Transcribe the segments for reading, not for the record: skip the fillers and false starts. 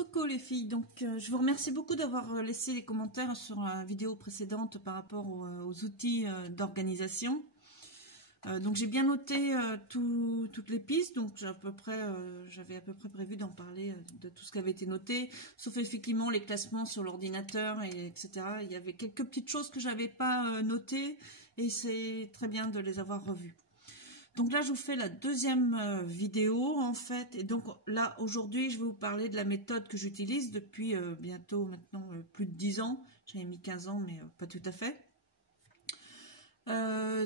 Coucou les filles, donc je vous remercie beaucoup d'avoir laissé les commentaires sur la vidéo précédente par rapport aux outils d'organisation. Donc j'ai bien noté toutes les pistes, donc j'avais à peu près prévu d'en parler de tout ce qui avait été noté, sauf effectivement les classements sur l'ordinateur, etc. Il y avait quelques petites choses que j'avais pas notées et c'est très bien de les avoir revues. Donc là, je vous fais la deuxième vidéo en fait. Et donc là, aujourd'hui, je vais vous parler de la méthode que j'utilise depuis bientôt maintenant plus de 10 ans. J'avais mis 15 ans, mais pas tout à fait.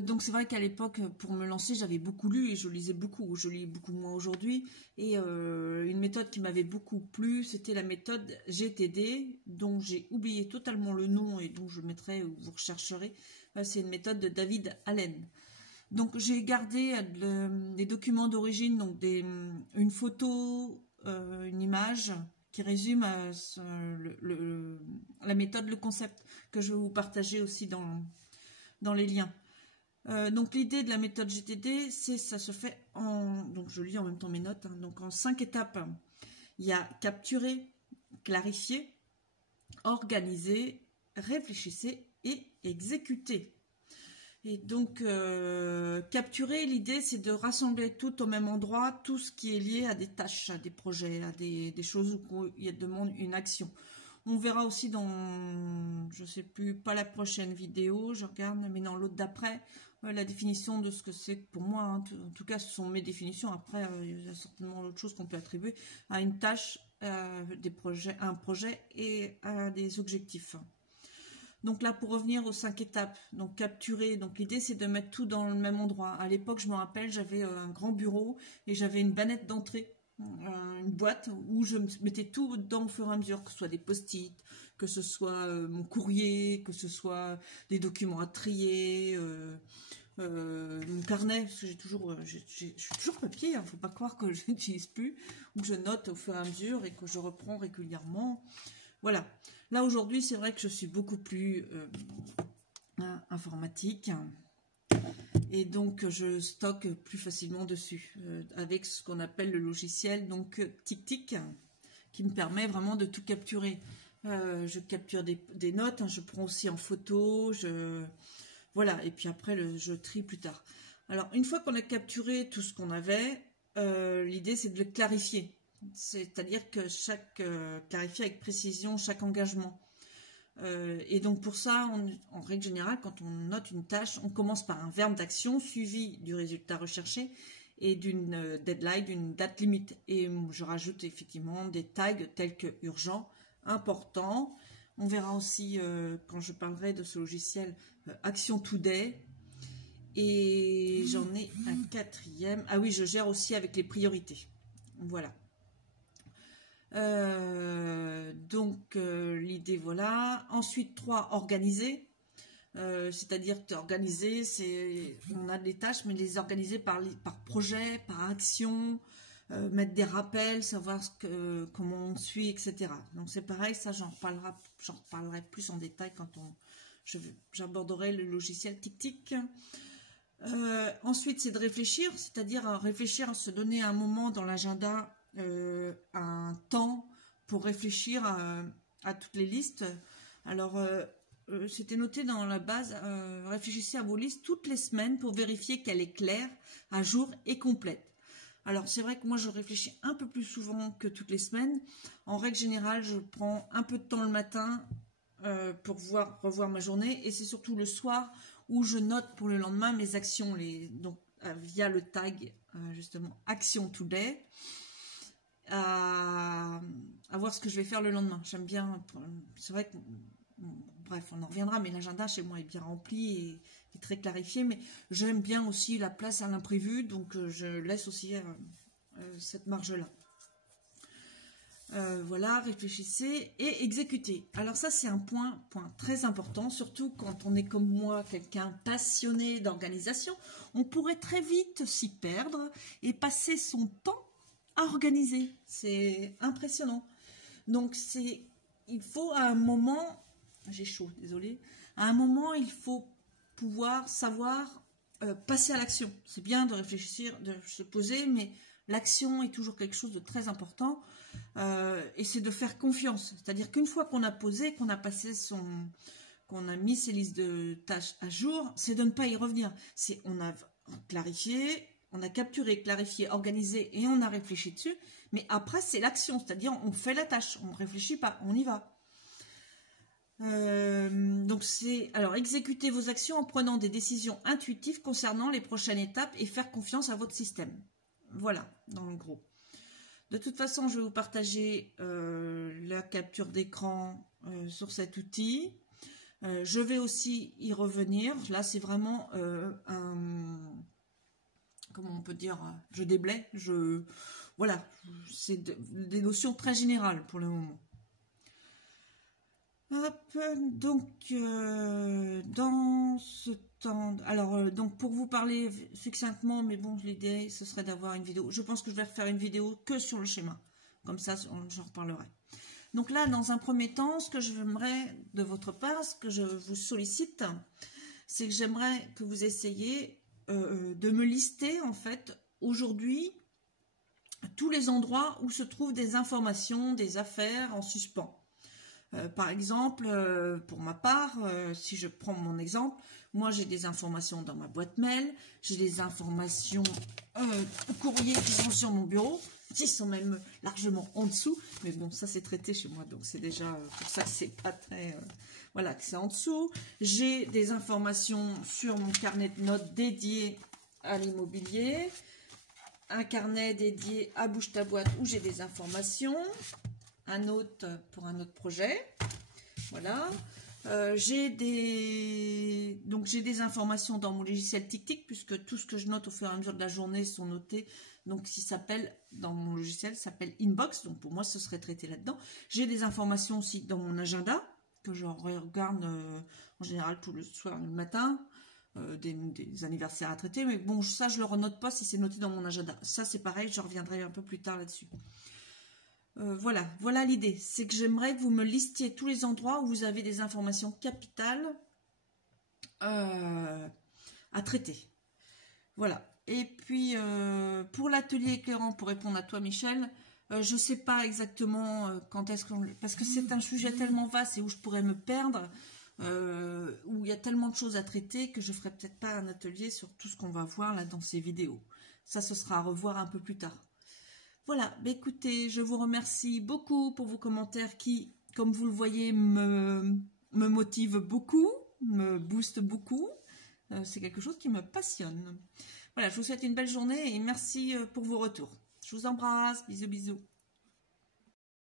Donc c'est vrai qu'à l'époque, pour me lancer, j'avais beaucoup lu et je lisais beaucoup. Je lis beaucoup moins aujourd'hui. Et une méthode qui m'avait beaucoup plu, c'était la méthode GTD, dont j'ai oublié totalement le nom et dont je mettrai, ou vous rechercherez. C'est une méthode de David Allen. Donc j'ai gardé des documents d'origine, donc une photo, une image qui résume la méthode, le concept que je vais vous partager aussi dans les liens. Donc l'idée de la méthode GTD, ça se fait donc je lis en même temps mes notes, hein, donc en 5 étapes. Il y a capturer, clarifier, organiser, réfléchissez et exécuter. Et donc, capturer, l'idée, c'est de rassembler tout au même endroit, tout ce qui est lié à des tâches, à des projets, à des choses où il demande une action. On verra aussi dans, je sais plus, pas la prochaine vidéo, je regarde, mais dans l'autre d'après, la définition de ce que c'est pour moi. Hein. En tout cas, ce sont mes définitions. Après, il y a certainement d'autres choses qu'on peut attribuer à une tâche, des projets, à un projet et à des objectifs. Donc là, pour revenir aux 5 étapes, donc capturer, donc l'idée c'est de mettre tout dans le même endroit. À l'époque, je me rappelle, j'avais un grand bureau et j'avais une bannette d'entrée, une boîte où je mettais tout dedans au fur et à mesure, que ce soit des post-it, que ce soit mon courrier, que ce soit des documents à trier, mon carnet, parce que je suis toujours papier, hein, faut pas croire que je n'utilise plus, où je note au fur et à mesure et que je reprends régulièrement. Voilà. Là, aujourd'hui, c'est vrai que je suis beaucoup plus informatique. Et donc, je stocke plus facilement dessus. Avec ce qu'on appelle le logiciel, donc TickTick, qui me permet vraiment de tout capturer. Je capture des notes, hein, je prends aussi en photo. Voilà. Et puis après, je trie plus tard. Alors, une fois qu'on a capturé tout ce qu'on avait, l'idée, c'est de le clarifier. C'est-à-dire que clarifier avec précision chaque engagement. Et donc pour ça, en règle générale, quand on note une tâche, on commence par un verbe d'action suivi du résultat recherché et d'une deadline, d'une date limite. Et je rajoute effectivement des tags tels que urgent, important. On verra aussi, quand je parlerai de ce logiciel, Action Today. Et j'en ai un quatrième. Ah oui, je gère aussi avec les priorités. Voilà. Donc l'idée, voilà. Ensuite, 3, organiser. C'est-à-dire organiser, on a des tâches, mais les organiser par projet, par action, mettre des rappels, savoir comment on suit, etc. Donc c'est pareil, ça j'en reparlerai plus en détail quand j'aborderai le logiciel TickTick. Ensuite, c'est de réfléchir, c'est-à-dire réfléchir à se donner un moment dans l'agenda, un temps pour réfléchir à toutes les listes. Alors, c'était noté dans la base, réfléchissez à vos listes toutes les semaines pour vérifier qu'elle est claire, à jour et complète. Alors, c'est vrai que moi, je réfléchis un peu plus souvent que toutes les semaines. En règle générale, je prends un peu de temps le matin pour revoir ma journée, et c'est surtout le soir où je note pour le lendemain mes actions, donc via le tag justement Action Today, à voir ce que je vais faire le lendemain. J'aime bien, c'est vrai que, bref, on en reviendra, mais l'agenda chez moi est bien rempli et très clarifié, mais j'aime bien aussi la place à l'imprévu, donc je laisse aussi cette marge-là. Voilà, réfléchissez et exécutez. Alors ça, c'est un point très important, surtout quand on est comme moi, quelqu'un passionné d'organisation. On pourrait très vite s'y perdre et passer son temps à organiser. C'est impressionnant. Donc il faut à un moment, j'ai chaud, désolé, à un moment, il faut pouvoir savoir passer à l'action. C'est bien de réfléchir, de se poser, mais l'action est toujours quelque chose de très important. et c'est de faire confiance. C'est-à-dire qu'une fois qu'on a posé, qu'on a mis ses listes de tâches à jour, c'est de ne pas y revenir. C'est on a clarifié, on a capturé, clarifié, organisé et on a réfléchi dessus. Mais après, c'est l'action, c'est-à-dire on fait la tâche, on ne réfléchit pas, on y va. Donc alors exécutez vos actions en prenant des décisions intuitives concernant les prochaines étapes et faire confiance à votre système. Voilà, dans le gros. De toute façon, je vais vous partager la capture d'écran sur cet outil. Je vais aussi y revenir. Là, c'est vraiment comment on peut dire, je déblaye. Voilà, c'est des notions très générales pour le moment. Hop, donc, dans ce temps... Alors, donc, pour vous parler succinctement, mais bon, l'idée, ce serait d'avoir une vidéo. Je pense que je vais refaire une vidéo que sur le schéma. Comme ça, j'en reparlerai. Donc là, dans un premier temps, ce que j'aimerais de votre part, ce que je vous sollicite, c'est que j'aimerais que vous essayiez de me lister, en fait, aujourd'hui, tous les endroits où se trouvent des informations, des affaires en suspens. Par exemple, pour ma part, si je prends mon exemple, moi j'ai des informations dans ma boîte mail, j'ai des informations courriers qui sont sur mon bureau, qui sont même largement en dessous, mais bon, ça c'est traité chez moi, donc c'est déjà pour ça que c'est pas très... voilà, que c'est en dessous. J'ai des informations sur mon carnet de notes dédié à l'immobilier, un carnet dédié à Bouge ta boîte où j'ai des informations, un autre pour un autre projet, voilà. J'ai des informations dans mon logiciel TicTic, puisque tout ce que je note au fur et à mesure de la journée sont notés, donc qui s'appelle, dans mon logiciel, s'appelle Inbox, donc pour moi ce serait traité là-dedans. J'ai des informations aussi dans mon agenda, que je regarde en général tout le soir, le matin, des anniversaires à traiter, mais bon, ça je le renote pas si c'est noté dans mon agenda. Ça c'est pareil, je reviendrai un peu plus tard là-dessus. Voilà l'idée, c'est que j'aimerais que vous me listiez tous les endroits où vous avez des informations capitales à traiter. Voilà. Et puis, pour l'atelier éclairant, pour répondre à toi, Michel, je ne sais pas exactement quand est-ce qu'on... Parce que c'est un sujet tellement vaste et où je pourrais me perdre, où il y a tellement de choses à traiter que je ne ferai peut-être pas un atelier sur tout ce qu'on va voir là dans ces vidéos. Ça, ce sera à revoir un peu plus tard. Voilà, bah écoutez, je vous remercie beaucoup pour vos commentaires qui, comme vous le voyez, me motivent beaucoup, me boostent beaucoup. C'est quelque chose qui me passionne. Voilà, je vous souhaite une belle journée et merci pour vos retours. Je vous embrasse, bisous bisous.